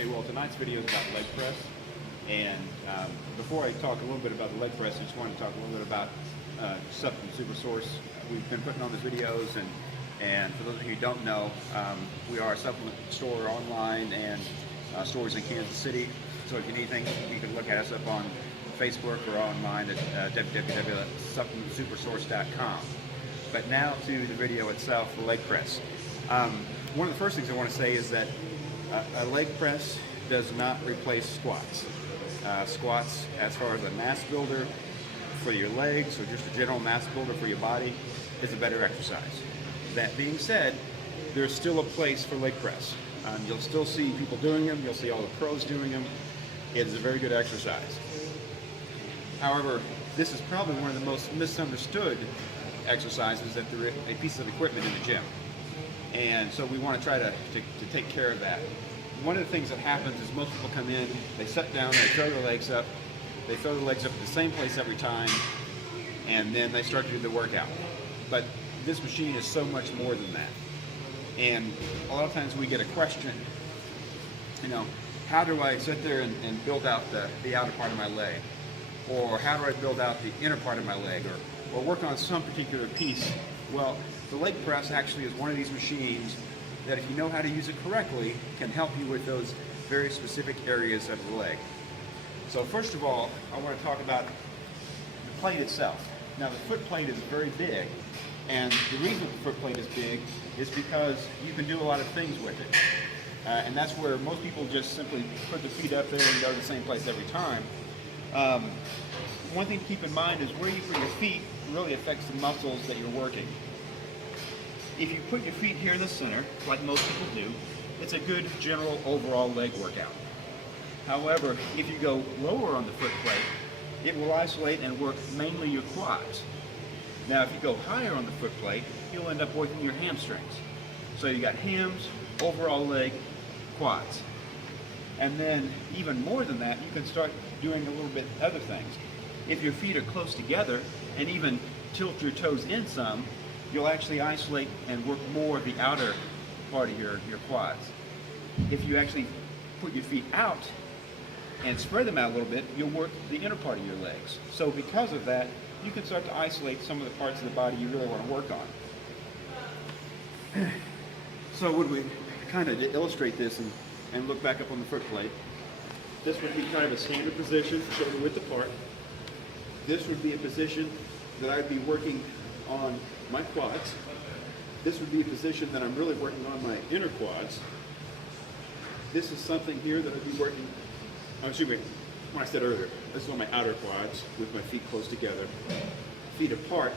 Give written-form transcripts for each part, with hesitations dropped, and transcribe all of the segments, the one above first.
Okay, well, tonight's video is about leg press. And before I talk a little bit about the leg press, I just wanted to talk a little bit about Supplement Super Source. We've been putting on these videos, and for those of you who don't know, we are a supplement store online and stores in Kansas City. So if you need anything, you can look at us up on Facebook or online at www.supplementsupersource.com. But now to the video itself, the leg press. One of the first things I want to say is that a leg press does not replace squats. Squats, as far as a mass builder for your legs or just a general mass builder for your body, is a better exercise. That being said, there's still a place for leg press. You'll still see people doing them. You'll see all the pros doing them. It is a very good exercise. However, this is probably one of the most misunderstood exercises that there is a piece of equipment in the gym. And so we want to try to take care of that. One of the things that happens is most people come in, they sit down, they throw their legs up, they throw their legs up at the same place every time, and then they start to do the workout. But this machine is so much more than that. And a lot of times we get a question, how do I sit there and build out the outer part of my leg? Or how do I build out the inner part of my leg? Or work on some particular piece? Well, the leg press actually is one of these machines that, if you know how to use it correctly, can help you with those very specific areas of the leg. So first of all, I want to talk about the plate itself. Now, the foot plate is very big, and the reason the foot plate is big is because you can do a lot of things with it. And that's where most people just simply put the feet up there and go to the same place every time. One thing to keep in mind is where you put your feet really affects the muscles that you're working. If you put your feet here in the center, like most people do, it's a good general overall leg workout. However, if you go lower on the foot plate, it will isolate and work mainly your quads. Now, if you go higher on the foot plate, you'll end up working your hamstrings. So you got hams, overall leg, quads. And then even more than that, you can start doing a little bit other things. If your feet are close together and even tilt your toes in some, you'll actually isolate and work more of the outer part of your quads. If you actually put your feet out and spread them out a little bit, you'll work the inner part of your legs. So because of that, you can start to isolate some of the parts of the body you really want to work on. So would we kind of illustrate this and look back up on the foot plate? This would be kind of a standard position, shoulder width apart. This would be a position that I'd be working on my quads. This would be a position that I'm really working on my inner quads. This is something here that I'd be working, when I said earlier, this is on my outer quads with my feet close together. Feet apart,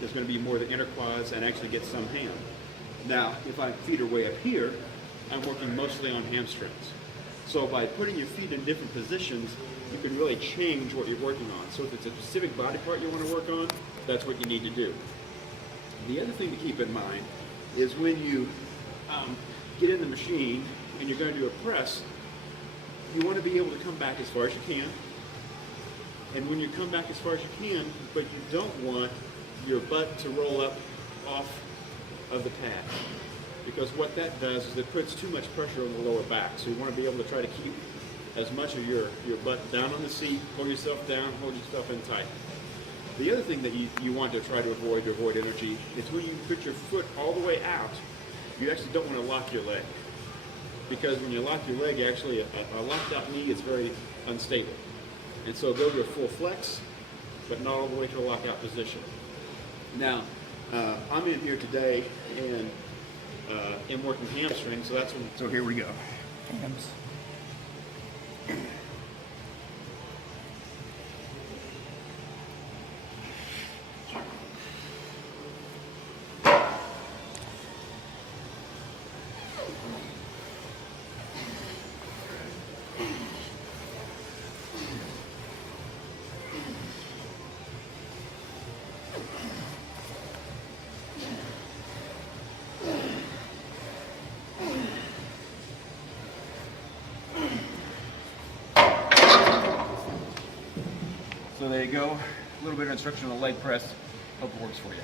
there's going to be more the inner quads and actually get some ham. Now, if my feet are way up here, I'm working mostly on hamstrings. So by putting your feet in different positions, you can really change what you're working on. So if it's a specific body part you want to work on, that's what you need to do. The other thing to keep in mind is when you get in the machine and you're going to do a press, you want to be able to come back as far as you can. And when you come back as far as you can, but you don't want your butt to roll up off of the pad. Because what that does is it puts too much pressure on the lower back. So you want to be able to try to keep as much of your butt down on the seat, pull yourself down, hold yourself in tight. The other thing that you want to try to avoid energy, is when you put your foot all the way out, you actually don't want to lock your leg. Because when you lock your leg, actually a locked out knee is very unstable. And so go to a full flex, but not all the way to a lockout position. Now, I'm in here today and am working hamstrings, so that's when. So here we go. Hams. So there you go, a little bit of instruction on the leg press. Hope it works for you.